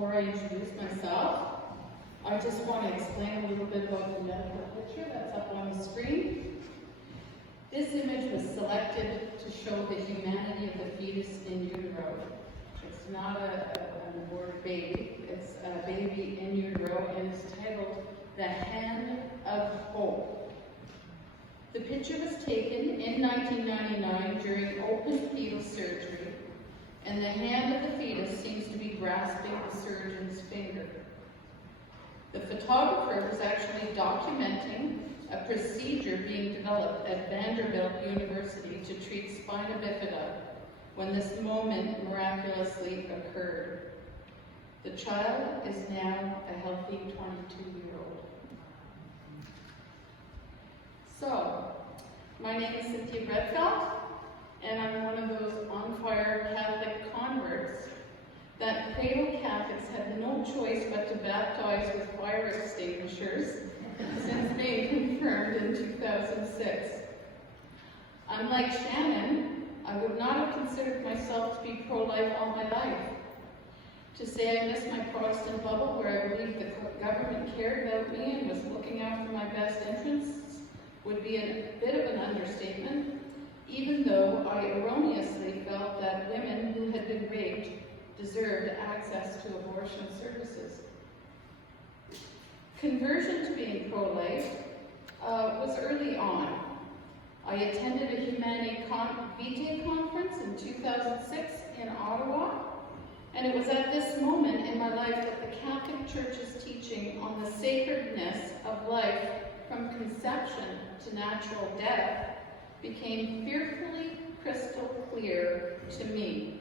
before I introduce myself, I just want to explain a little bit about the medical picture that's up on the screen. This image was selected to show the humanity of the fetus in utero. It's not an aborted baby, it's a baby in utero, and it's titled The Hand of Hope. The picture was taken in 1999 during open fetal surgery, and the hand of the fetus seems to be grasping the surgeon's finger. The photographer was actually documenting a procedure being developed at Vanderbilt University to treat spina bifida when this moment miraculously occurred. The child is now a healthy 22-year-old. So, my name is Cynthia Redfeld, and I'm one of those on-fire Catholic converts that cradle Catholics had no choice but to baptize with fire extinguishers since being confirmed in 2006. Unlike Shannon, I would not have considered myself to be pro-life all my life. To say I missed my Protestant bubble where I believed the government cared about me and was looking out for my best interests would be a bit of an understatement, even though I erroneously felt that women who had been raped deserved access to abortion services. Conversion to being pro-life was early on. I attended a Humanae Vitae conference in 2006 in Ottawa, and it was at this moment in my life that the Catholic Church's teaching on the sacredness of life from conception to natural death became fearfully crystal clear to me.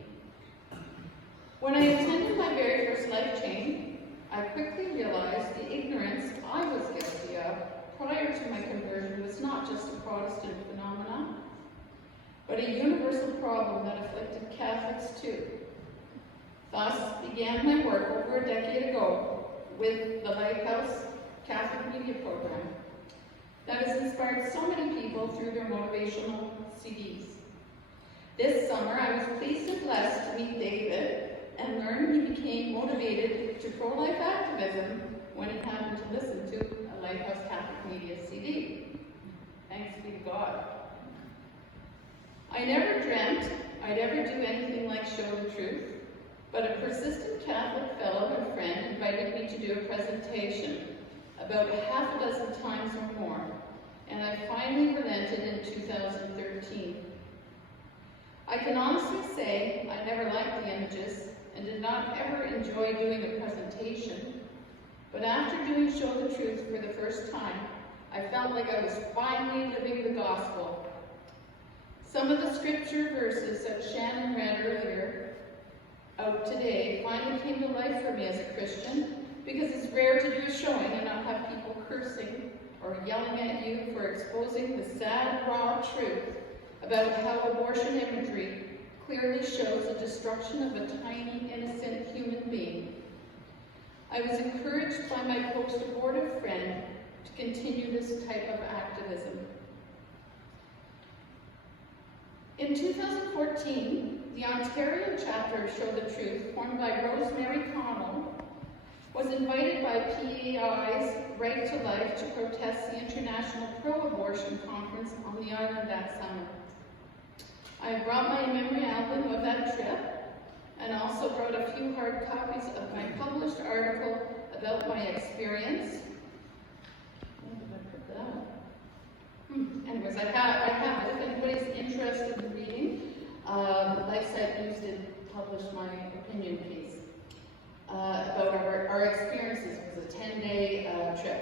When I attended my very first life change, I quickly realized the ignorance I was guilty of prior to my conversion was not just a Protestant phenomenon, but a universal problem that afflicted Catholics too. Thus began my work over a decade ago with the Lighthouse Catholic Media Program that has inspired so many people through their motivational CDs. This summer, I was pleased and blessed to meet David and learn he became motivated to pro-life activism when he happened to listen to a Lighthouse Catholic Media CD. Thanks be to God. I never dreamt I'd ever do anything like Show the Truth, but a persistent Catholic fellow and friend invited me to do a presentation about half a dozen times or more, and I finally relented in 2013. I can honestly say I never liked the images and did not ever enjoy doing a presentation, but after doing Show the Truth for the first time, I felt like I was finally living the gospel. Some of the scripture verses that Shannon read earlier out today finally came to life for me as a Christian, because it's rare to do a showing and not have people cursing or yelling at you for exposing the sad, raw truth about how abortion imagery clearly shows the destruction of a tiny, innocent human being. I was encouraged by my post-abortive friend to continue this type of activism. In 2014, the Ontario chapter of Show the Truth, formed by Rosemary Connell, was invited by PEI's Right to Life to protest the International Pro-Abortion Conference on the island that summer. I brought my memory album of that trip and also brought a few hard copies of my published article about my experience. Where did I put that? Anyways, I have it. If anybody's interested in reading, LifeSite News did publish my opinion piece about our experiences. It was a 10-day trip.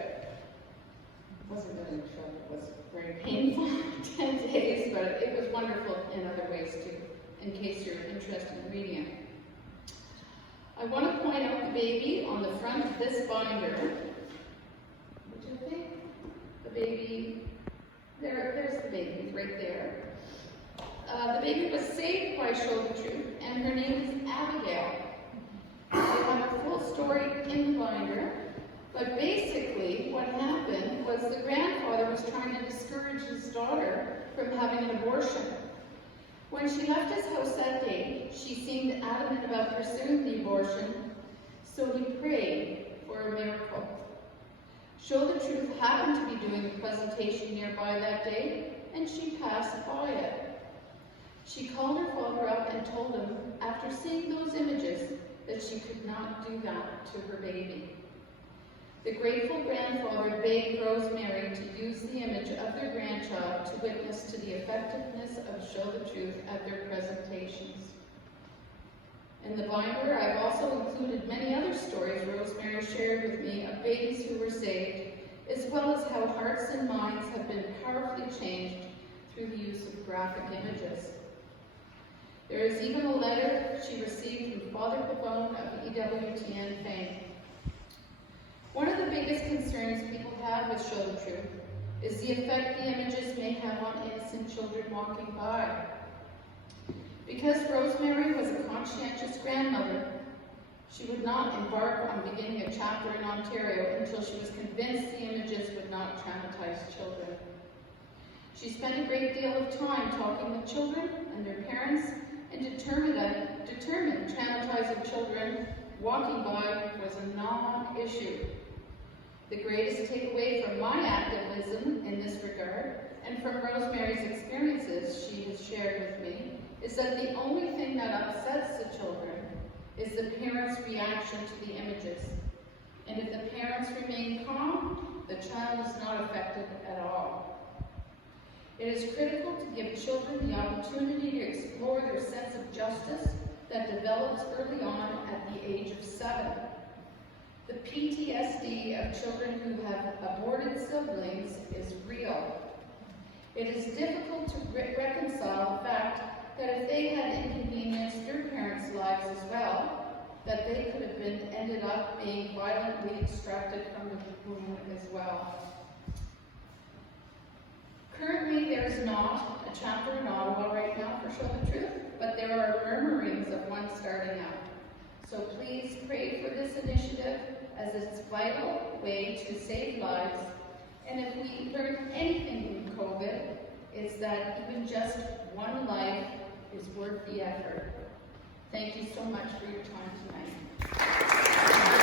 It wasn't really a trip, it was very painful, 10 days, but it was wonderful in other ways too, in case you're interested in reading it. I want to point out the baby on the front of this binder, which I think the baby, there's the baby right there. The baby was saved by Show the Truth, and her name is Abigail. I have a full story in the binder, but basically what happened was the grandfather was trying to discourage his daughter from having an abortion. When she left his house that day, she seemed adamant about pursuing the abortion, So he prayed for a miracle. Show the Truth happened to be doing a presentation nearby that day, and she passed by it. She called her father up and told him, after seeing those images, that she could not do that to her baby. The grateful grandfather begged Rosemary to use the image of their grandchild to witness to the effectiveness of Show the Truth at their presentations. In the binder, I've also included many other stories Rosemary shared with me of babies who were saved, as well as how hearts and minds have been powerfully changed through the use of graphic images. There is even a letter she received from Father Pavone of EWTN fame. One of the biggest concerns people have with Show the Truth is the effect the images may have on innocent children walking by. Because Rosemary was a conscientious grandmother, she would not embark on beginning a chapter in Ontario until she was convinced the images would not traumatize children. She spent a great deal of time talking with children and their parents and determined traumatizing children walking by was a non-issue. The greatest takeaway from my activism in this regard, and from Rosemary's experiences she has shared with me, is that the only thing that upsets the children is the parents' reaction to the images. And if the parents remain calm, the child is not affected at all. It is critical to give children the opportunity to explore their sense of justice that develops early on at the age of 7. The PTSD of children who have aborted siblings is real. It is difficult to reconcile the fact that if they had inconvenienced their parents' lives as well, that they could have ended up being violently extracted from the womb as well. Currently, there is not a chapter in Ottawa right now for Show the Truth, but there are murmurings of one starting up. So please pray for this initiative, as it's a vital way to save lives. And if we learned anything from COVID, it's that even just one life is worth the effort. Thank you so much for your time tonight.